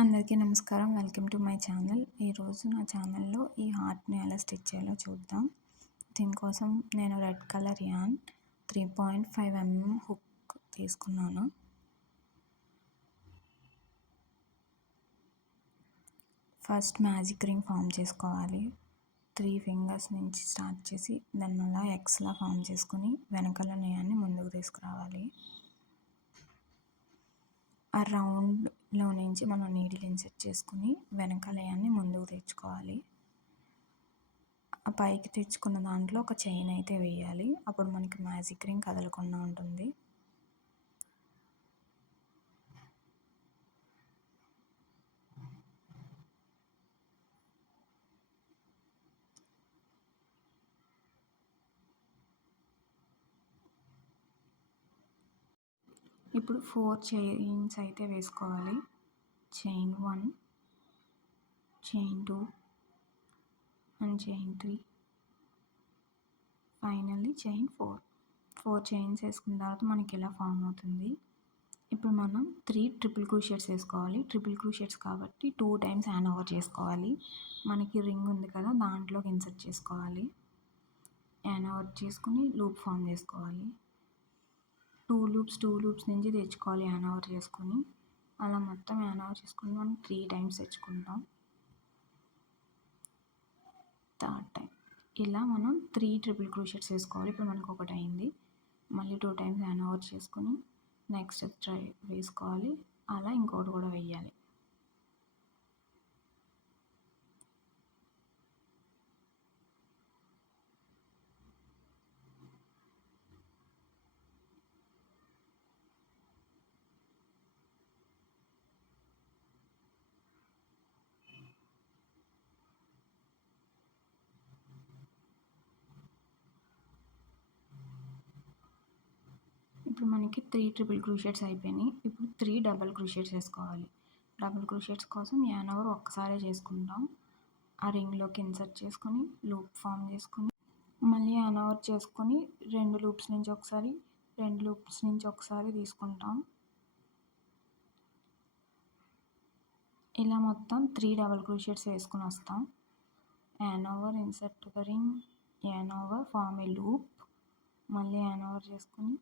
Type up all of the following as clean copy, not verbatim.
అందరికీ నమస్కారం. Welcome to my channel. ఈరోజు నా ఛానల్లో ఈ హార్ట్‌ని ఎలా స్టిచ్ చేయాలో చూద్దాం. దీనికోసం నేను రెడ్ కలర్ యాన్ 3.5 హుక్ తీసుకున్నాను. ఫస్ట్ మ్యాజిక్ రింగ్ ఫామ్ చేసుకోవాలి. 3 ఫింగర్స్ నుంచి స్టార్ట్ చేసి దాన్ని అలా ఎక్స్‌లా ఫామ్ చేసుకొని వెనకాల యాన్ని ముందుకు తీసుకురావాలి. ఆ రౌండ్లో నుంచి మనం నీడిల్ ఇన్సర్ట్ చేసుకుని వెనకాల యాన్ని ముందుకు తెచ్చుకోవాలి. ఆ పైకి తెచ్చుకున్న దాంట్లో ఒక చైన్ అయితే వేయాలి. అప్పుడు మనకి మ్యాజిక్ రింగ్ కదలకుండా ఉంటుంది. ఇప్పుడు 4 చైన్స్ అయితే వేసుకోవాలి. Chain 1, chain 2 and chain 3, finally chain 4 chains వేసుకున్న తర్వాత మనకి ఇలా ఫామ్ అవుతుంది. ఇప్పుడు మనం 3 ట్రిపుల్ క్రోషెట్స్ వేసుకోవాలి. ట్రిపుల్ క్రోషెట్స్ కాబట్టి 2 టైమ్స్ హ్యాండ్ ఓవర్ చేసుకోవాలి. మనకి రింగ్ ఉంది కదా, దాంట్లోకి ఇన్సర్ట్ చేసుకోవాలి. హ్యాండ్ ఓవర్ చేసుకుని లూప్ ఫామ్ చేసుకోవాలి. 2 లూప్స్ నుంచి తెచ్చుకోవాలి హ్యాండ్ ఓవర్ చేసుకొని. అలా మొత్తం హ్యాండ్ ఓవర్ చేసుకుని మనం 3 టైమ్స్ తెచ్చుకుంటాం. థర్డ్ టైం ఇలా మనం 3 ట్రిపుల్ క్రోషెట్స్ వేసుకోవాలి. ఇప్పుడు మనకు ఒకటి అయింది. మళ్ళీ 2 టైమ్స్ హ్యాండ్ ఓవర్ చేసుకొని నెక్స్ట్ ట్రై వేసుకోవాలి. అలా ఇంకోటి కూడా వేయాలి. ఇప్పుడు మనకి 3 ట్రిపుల్ క్రోషెట్స్ అయిపోయినాయి. ఇప్పుడు 3 డబల్ క్రోషెట్స్ వేసుకోవాలి. డబల్ క్రోషెట్స్ కోసం హ్యాండ్ ఓవర్ ఒక్కసారే చేసుకుంటాం. ఆ రింగ్లోకి ఇన్సర్ట్ చేసుకొని లూప్ ఫామ్ చేసుకొని మళ్ళీ హ్యాండ్ ఓవర్ చేసుకొని 2 లూప్స్ నుంచి ఒకసారి తీసుకుంటాం. ఇలా మొత్తం 3 డబల్ క్రోషెట్స్ వేసుకొని వస్తాం. Hand over, insert to the ring, hand over, form a loop, మళ్ళీ హ్యాండ్ ఓవర్ చేసుకొని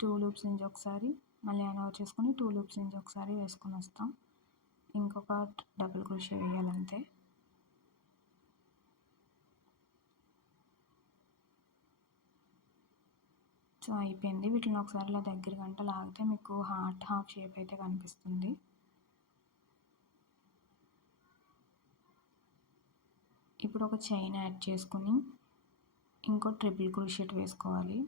2 లూప్స్ నుంచి ఒకసారి, మళ్ళీ హ్యాండ్ ఓవర్ చేసుకొని 2 లూప్స్ నుంచి ఒకసారి వేసుకొని వస్తాం. ఇంకొక డబుల్ క్రోషే వేయాలంతే. సో అయిపోయింది. వీటిని ఒకసారి ఇలా దగ్గర గంట లాగితే మీకు హార్ట్ హాఫ్ షేప్ అయితే కనిపిస్తుంది. ఇప్పుడు ఒక చైన్ యాడ్ చేసుకుని ఇంకో ట్రిపుల్ క్రోషెట్ వేసుకోవాలి.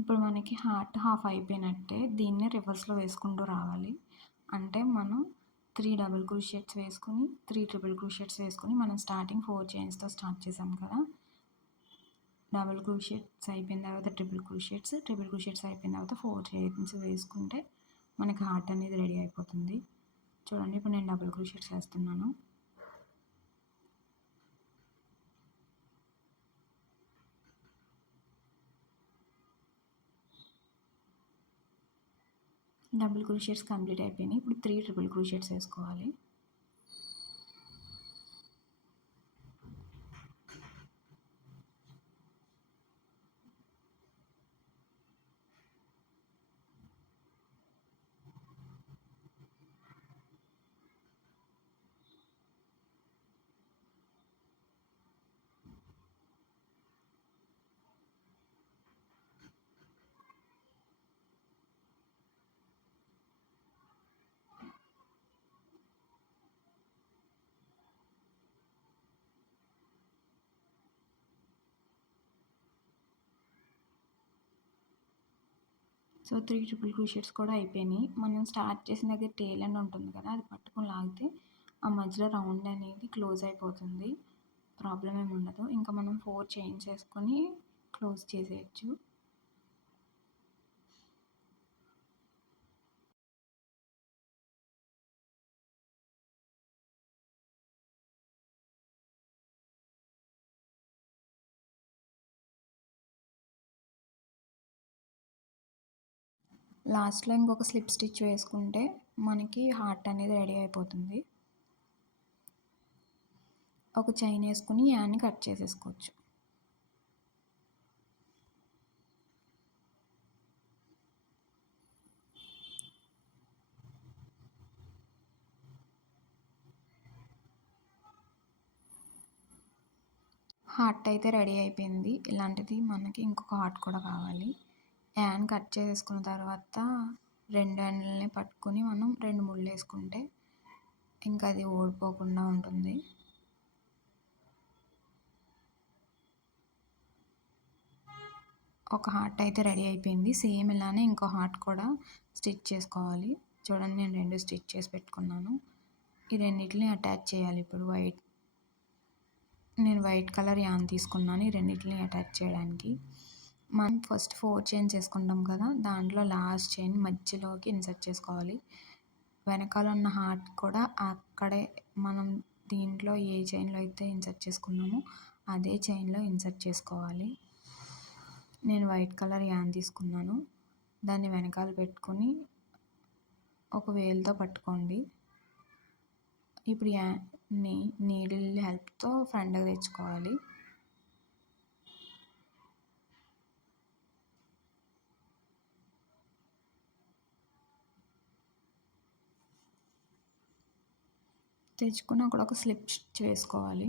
ఇప్పుడు మనకి హార్ట్ హాఫ్ అయిపోయినట్టే. దీన్నే రివర్స్లో వేసుకుంటూ రావాలి. అంటే మనం 3 డబుల్ క్రోషెట్స్ వేసుకొని 3 ట్రిపుల్ క్రోషెట్స్ వేసుకొని మనం స్టార్టింగ్ 4 చైన్స్తో స్టార్ట్ చేసాం కదా, డబుల్ క్రోషెట్స్ అయిపోయిన తర్వాత ట్రిపుల్ క్రోషెట్స్ అయిపోయిన తర్వాత 4 చైన్స్ వేసుకుంటే మనకి హార్ట్ అనేది రెడీ అయిపోతుంది. చూడండి, ఇప్పుడు నేను డబుల్ క్రోషెట్స్ వేస్తున్నాను. డబుల్ క్రోషెట్స్ కంప్లీట్ అయిపోయినాయి. ఇప్పుడు 3 ట్రిపుల్ క్రోషెట్స్ వేసుకోవాలి. సో 3 ట్రిపుల్ క్రోషెట్స్ కూడా అయిపోయినాయి. మనం స్టార్ట్ చేసిన దగ్గర టేల్ ఎండ్ ఉంటుంది కదా, అది పట్టుకొని లాగితే ఆ మధ్యలో రౌండ్ అనేది క్లోజ్ అయిపోతుంది. ప్రాబ్లం ఏమి ఉండదు. ఇంకా మనం 4 చైన్స్ వేసుకొని క్లోజ్ చేసేయచ్చు. లాస్ట్లో ఇంకొక స్లిప్ స్టిచ్ వేసుకుంటే మనకి హార్ట్ అనేది రెడీ అయిపోతుంది. ఒక చైన్ వేసుకుని యాన్ని కట్ చేసేసుకోవచ్చు. హార్ట్ అయితే రెడీ అయిపోయింది. ఇలాంటిది మనకి ఇంకొక హార్ట్ కూడా కావాలి. యాన్ కట్ చేసేసుకున్న తర్వాత 2 ఎండ్లని పట్టుకొని మనం 2 ముళ్ళు వేసుకుంటే ఇంకా అది ఊడిపోకుండా ఉంటుంది. ఒక హార్ట్ అయితే రెడీ అయిపోయింది. సేమ్ ఇలానే ఇంకో హార్ట్ కూడా స్టిచ్ చేసుకోవాలి. చూడండి, నేను 2 స్టిచ్ చేసి పెట్టుకున్నాను. ఈ రెండిటిని అటాచ్ చేయాలి. ఇప్పుడు నేను వైట్ కలర్ యాన్ తీసుకున్నాను ఈ రెండిటిని అటాచ్ చేయడానికి. మనం ఫస్ట్ 4 చైన్స్ వేసుకుంటాం కదా, దాంట్లో లాస్ట్ చైన్ మధ్యలోకి ఇన్సర్ట్ చేసుకోవాలి. వెనకాల ఉన్న హార్ట్ కూడా అక్కడే మనం దీంట్లో ఏ చైన్లో అయితే ఇన్సర్ట్ చేసుకున్నామో అదే చైన్లో ఇన్సర్ట్ చేసుకోవాలి. నేను వైట్ కలర్ యాన్ తీసుకున్నాను. దాన్ని వెనకాల పెట్టుకొని ఒక వేలుతో పట్టుకోండి. ఇప్పుడు యాన్ని నీడిల్ హెల్ప్తో ఫ్రంట్కి తెచ్చుకోవాలి. తెచ్చుకుని అక్కడ ఒక స్లిప్ స్టిచ్ వేసుకోవాలి.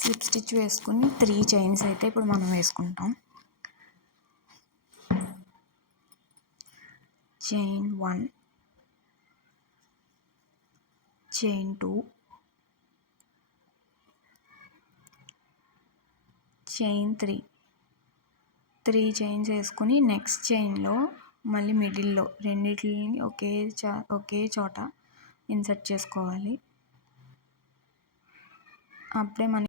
స్లిప్ స్టిచ్ వేసుకుని 3 చైన్స్ అయితే ఇప్పుడు మనం వేసుకుంటాం. చైన్ 1, చైన్ 2, చైన్ 3 చైన్స్ వేసుకుని నెక్స్ట్ చైన్లో మళ్ళీ మిడిల్లో రెండిటిని ఒకే చోట ఇన్సర్ట్ చేసుకోవాలి. అప్పుడే మనకి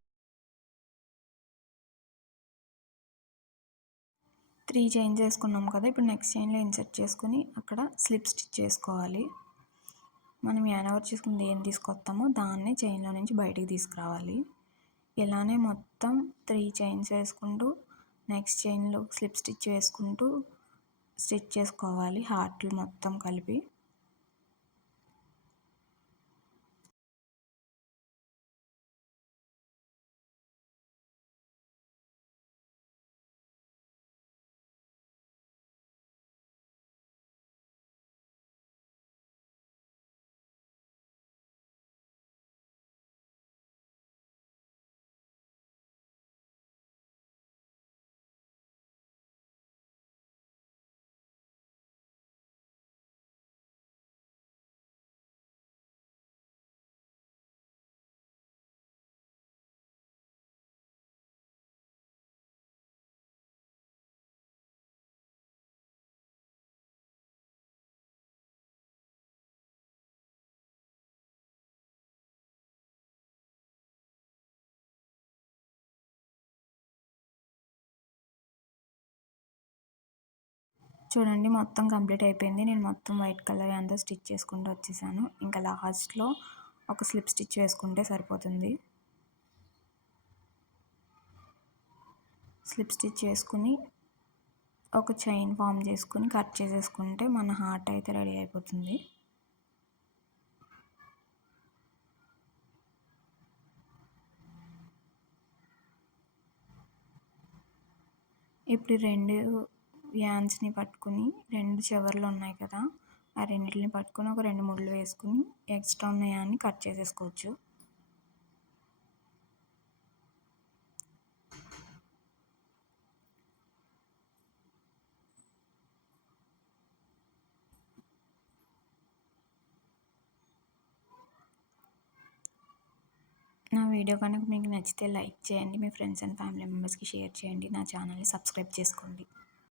3 చైన్స్ వేసుకున్నాం కదా, ఇప్పుడు నెక్స్ట్ చైన్లో ఇన్సర్ట్ చేసుకుని అక్కడ స్లిప్ స్టిచ్ చేసుకోవాలి. మనం యానవర్ చేసుకుని ఏం తీసుకొస్తామో దాన్నే చైన్లో నుంచి బయటికి తీసుకురావాలి. ఇలానే మొత్తం 3 చైన్స్ వేసుకుంటూ నెక్స్ట్ చైన్లో స్లిప్ స్టిచ్ వేసుకుంటూ స్టిచ్ చేసుకోవాలి హార్ట్లు మొత్తం కలిపి. చూడండి, మొత్తం కంప్లీట్ అయిపోయింది. నేను మొత్తం వైట్ కలర్ అంతా స్టిచ్ చేసుకుంటూ వచ్చేసాను. ఇంకా లాస్ట్లో ఒక స్లిప్ స్టిచ్ వేసుకుంటే సరిపోతుంది. స్లిప్ స్టిచ్ వేసుకుని ఒక చైన్ ఫామ్ చేసుకుని కట్ చేసేసుకుంటే మన హార్ట్ అయితే రెడీ అయిపోతుంది. ఇప్పుడు 2 యాన్స్ని పట్టుకుని 2 చివర్లు ఉన్నాయి కదా, ఆ రెండింటిని పట్టుకుని ఒక 2 ముళ్ళు వేసుకుని ఎక్స్ట్రా ఉన్న యాన్ని కట్ చేసేసుకోవచ్చు. నా వీడియో కనుక మీకు నచ్చితే లైక్ చేయండి, మీ ఫ్రెండ్స్ అండ్ ఫ్యామిలీ మెంబర్స్కి షేర్ చేయండి, నా ఛానల్ని సబ్స్క్రైబ్ చేసుకోండి.